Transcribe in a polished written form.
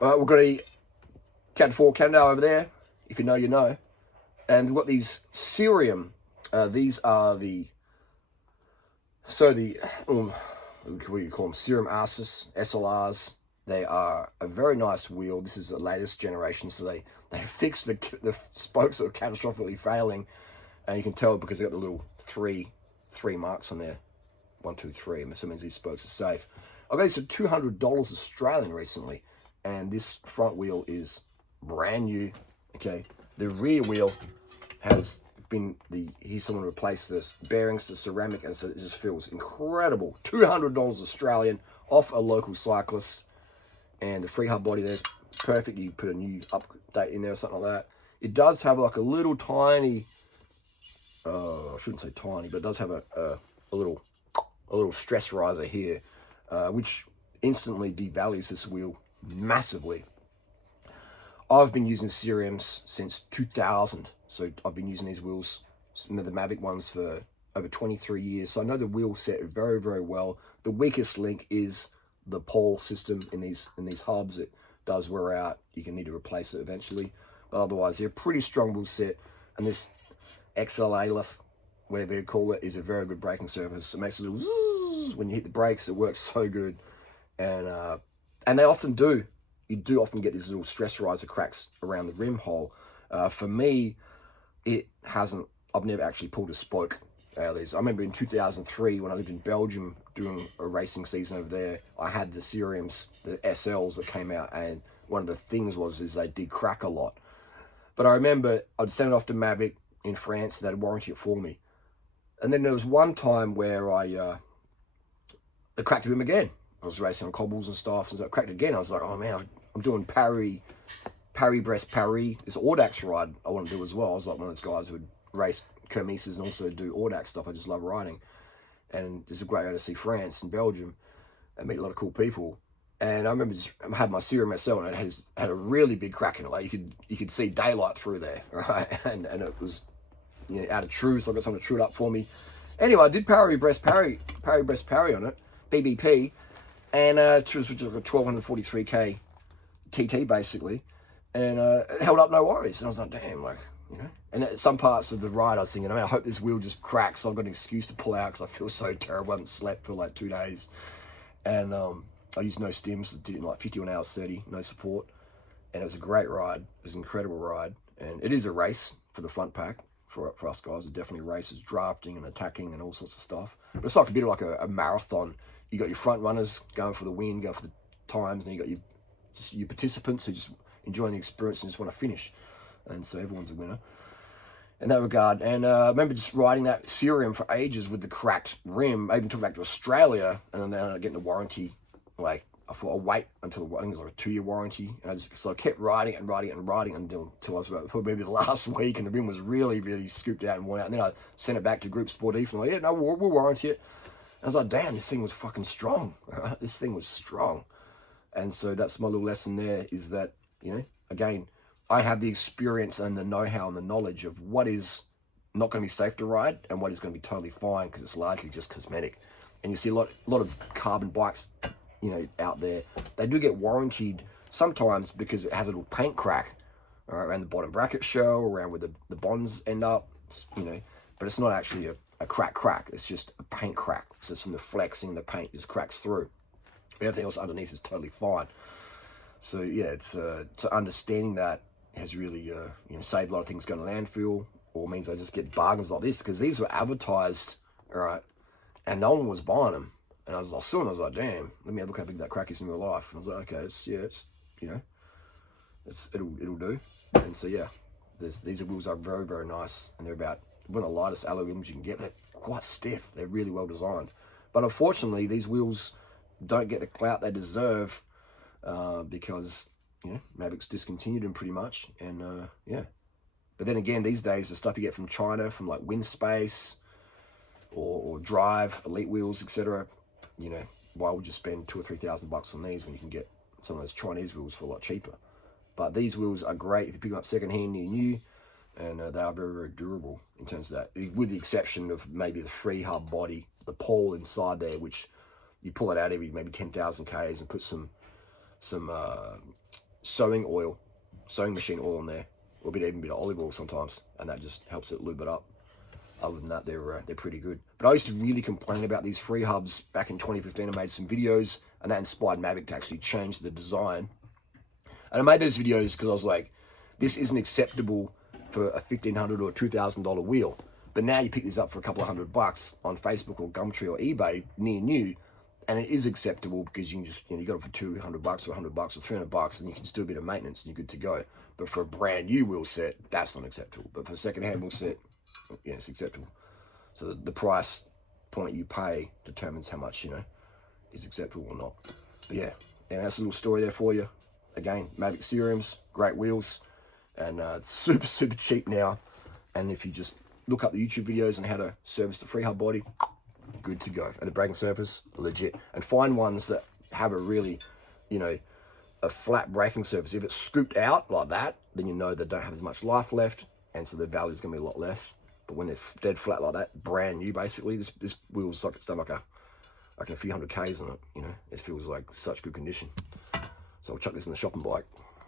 All right, we've got a Cat 4 Cannondale over there. If you know, you know. And we've got these Cerium. These are the... So what do you call them? Cerium Arcis SLRs. They are a very nice wheel. This is the latest generation, so they fixed the spokes that were catastrophically failing, and you can tell because they got the little three marks on there. 1, 2, 3. So it means these spokes are safe. I got these for $200 Australian recently, and this front wheel is brand new. Okay, the rear wheel has been someone replaced this bearings to ceramic, and so it just feels incredible. $200 Australian off a local cyclist, and the free hub body there's perfect. You put a new update in there or something like that. It does have like a little tiny, I shouldn't say tiny, but it does have a little stress riser here, which instantly devalues this wheel massively. I've been using Ceriums since 2000, so I've been using these wheels, the Mavic ones, for over 23 years. So I know the wheel set very, very well. The weakest link is the pole system in these hubs. It does wear out. You can need to replace it eventually, but otherwise they're a pretty strong wheel set. And this XLA, whatever you call it, is a very good braking surface. It makes a little zzz when you hit the brakes. It works so good, and they often do. You do often get these little stress riser cracks around the rim hole. For me, it hasn't. I've never actually pulled a spoke out of these. I remember in 2003 when I lived in Belgium doing a racing season over there, I had the Ceriums, the SLs that came out, and one of the things is they did crack a lot. But I remember I'd send it off to Mavic in France, they'd warranty it for me. And then there was one time where I cracked the rim again. I was racing on cobbles and stuff, and so I cracked again. I was like, oh man, I'm doing Paris, this Audax ride I want to do as well. I was like one of those guys who would race Kermesses and also do Audax stuff. I just love riding. And it's a great way to see France and Belgium and meet a lot of cool people. And I remember I had my Cerium SL, and it had a really big crack in it. Like you could see daylight through there, right? And it was, you know, out of true, so I got someone to true it up for me. Anyway, I did Paris Brest Paris on it, BBP, and which was like a 1243k TT basically, and it held up no worries. And I was like, damn, like, you know. And at some parts of the ride, I was thinking, I mean, I hope this wheel just cracks, so I've got an excuse to pull out because I feel so terrible. I haven't slept for like 2 days, and I used no stims. I did it in like 51 hours 30, no support, and it was a great ride. It was an incredible ride, and it is a race for the front pack. For us guys, it definitely races, drafting and attacking and all sorts of stuff. But it's like a bit of like a marathon. You got your front runners going for the win, going for the times, and you got your participants who just enjoying the experience and just want to finish. And so everyone's a winner in that regard. And I remember just riding that Cerium for ages with the cracked rim. I even took it back to Australia, and then I getting the warranty. Like, I thought I'll wait until, I think it was like a 2-year warranty. And so I kept riding until I was about probably maybe the last week, and the rim was really, really scooped out and worn out. And then I sent it back to Group Sport E, and like, yeah, no, we'll warranty it. And I was like, damn, this thing was fucking strong. Right? This thing was strong. And so that's my little lesson there, is that, you know, again, I have the experience and the know-how and the knowledge of what is not going to be safe to ride and what is going to be totally fine, because it's largely just cosmetic. And you see a lot of carbon bikes, you know, out there. They do get warranted sometimes because it has a little paint crack around the bottom bracket shell, around where the bonds end up, you know, but it's not actually a crack. It's just a paint crack. So it's from the flexing, the paint just cracks through. Everything else underneath is totally fine. So yeah, it's so understanding that has really you know, saved a lot of things going to landfill, or means I just get bargains like this, because these were advertised, all right, and no one was buying them. And I was like, damn, let me have a look how big that crack is in real life. And I was like, okay, it's you know, it'll do. And so yeah, these wheels are very, very nice, and they're about one of the lightest alloy rims you can get. They're quite stiff. They're really well designed. But unfortunately, these wheels don't get the clout they deserve, because, you know, Mavic's discontinued them pretty much, and yeah. But then again, these days, the stuff you get from China, from like Windspace or Drive, Elite Wheels, etc., you know, why would you spend $2,000 or $3,000 on these when you can get some of those Chinese wheels for a lot cheaper? But these wheels are great if you pick them up secondhand near new, and they are very, very durable in terms of that, with the exception of maybe the free hub body, the pole inside there, which you pull it out every maybe 10,000 Ks and put some sewing machine oil on there, or even a bit of olive oil sometimes, and that just helps it lube it up. Other than that, they're pretty good. But I used to really complain about these free hubs back in 2015. I made some videos, and that inspired Mavic to actually change the design. And I made those videos because I was like, this isn't acceptable for a $1,500 or $2,000 wheel. But now you pick this up for a couple of $100 on Facebook or Gumtree or eBay near new, and it is acceptable because you can just, you got it for $200 or $100 or $300, and you can just do a bit of maintenance and you're good to go. But for a brand new wheel set, that's not acceptable. But for a second-hand wheel set, yeah, it's acceptable. So the price point you pay determines how much, is acceptable or not. But yeah, that's a little story there for you. Again, Mavic Seriums, great wheels, and super, super cheap now. And if you just look up the YouTube videos on how to service the free hub body, good to go. And the braking surface, legit. And find ones that have a really, a flat braking surface. If it's scooped out like that, then you know they don't have as much life left, and so the value is going to be a lot less. But when they're dead flat like that, brand new basically, this wheel's like, it's done like a few hundred Ks on it, it feels like such good condition. So I'll chuck this in the shopping bike.